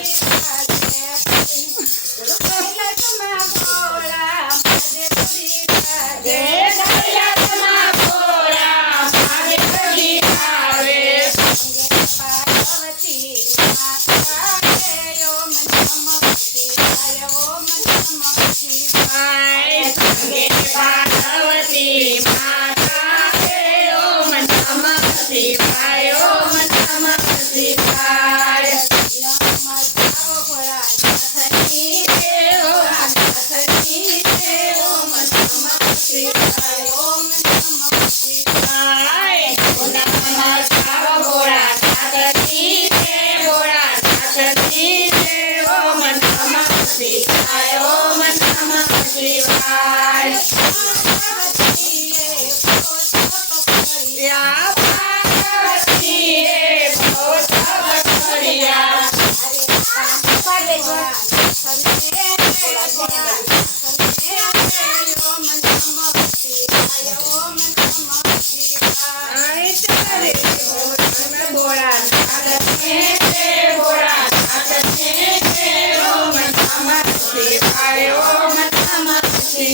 Yes.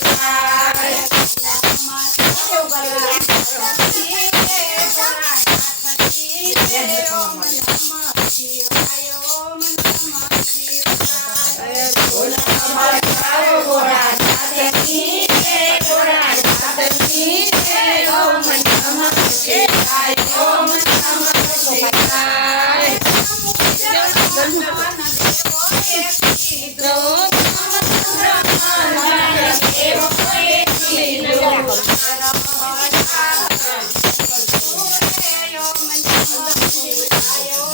Bye.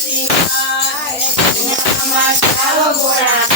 નમઃ શિવાય નમઃ શિવાય